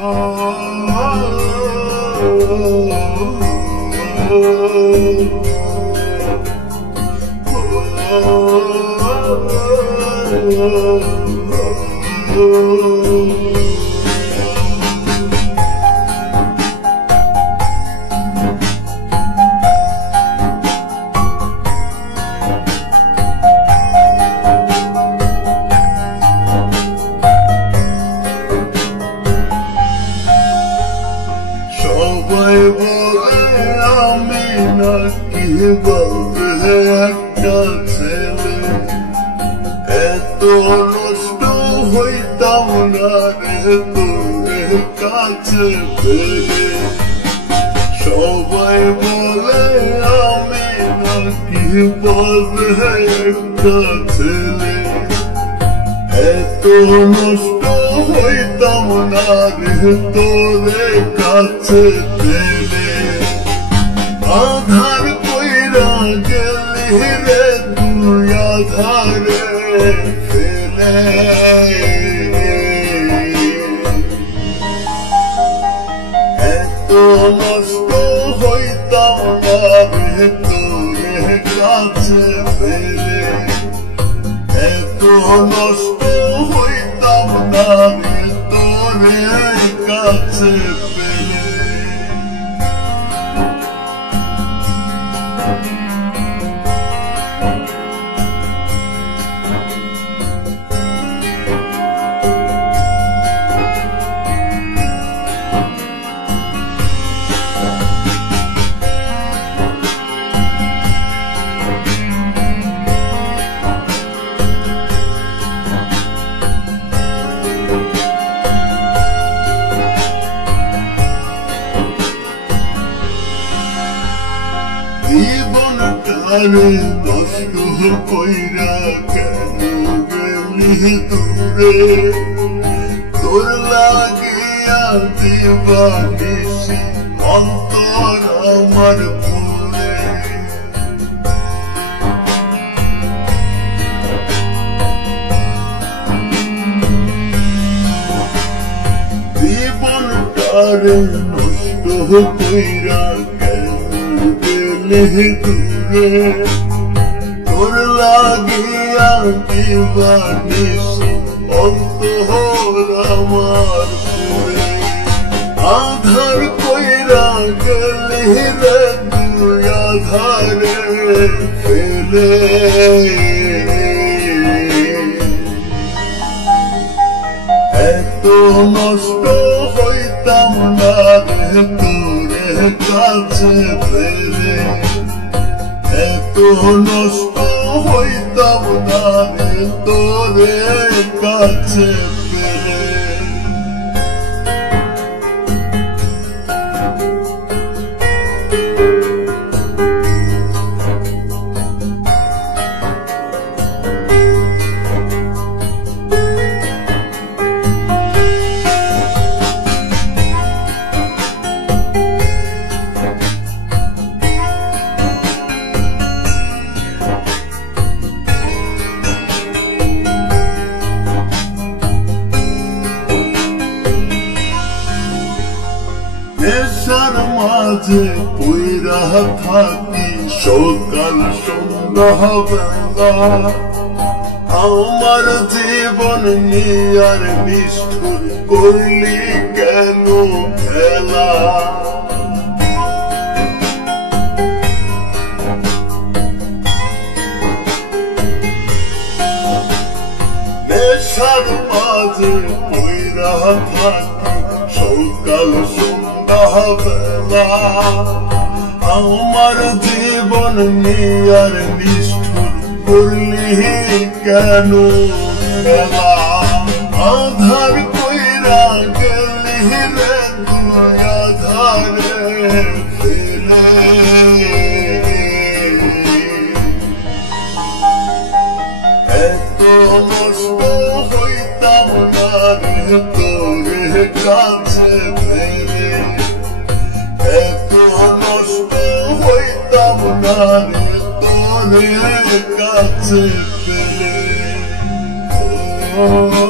সবাই বলে আমি নাকি বলবে একটা ছেলে, এত নষ্ট হইতাম না রে তোর কাছে পেলে। সবাই বলে আমি নাকি বলবে একটা ছেলে, এত নষ্ট হইতাম না রে তোর কাছে পেলে। আধার কইরা গেলি রে তুই আধারে ফেলে, এত নষ্ট হইতাম না রে তোর কাছে পেলে, এত নষ্ট হইতাম না রে তোর কাছে পেলে। জীবনটারে নষ্ট কইরা কেন গেলি দূরে, তোর লাগিয়া দিবানিসি অন্তর আমার পুরে। জীবনটারে নষ্ট কইরা দূরে, তোর লাগিয়া দিবানিসি অন্তর আমার পুরে। আধার কইরা গেলি রে তুই আধারে ফেলে, এত নষ্ট হইতাম না রে তোর কাছে পেলে, এত নষ্ট হইতাম না রে তোর কাছে পেলে। নেশার মাঝে পইরা থাকি সকাল সন্ধ্যা বেলা, আমার জীবন নিয়ার নিষ্ঠুর করলি কেন খেলা। নেশার মাঝে পইরা থাকি সকাল সন্ধ্যা বেলা, আমার জীবন নিয়ার নিষ্ঠুর করলি কেন খেলা। আধার কইরা গেলি রে তুই আধারে ফেলে, এত নষ্ট হইতাম না রে তোর কাছে পেলে, এত নষ্ট হইতাম না রে তোর কাছে পেলে। Oh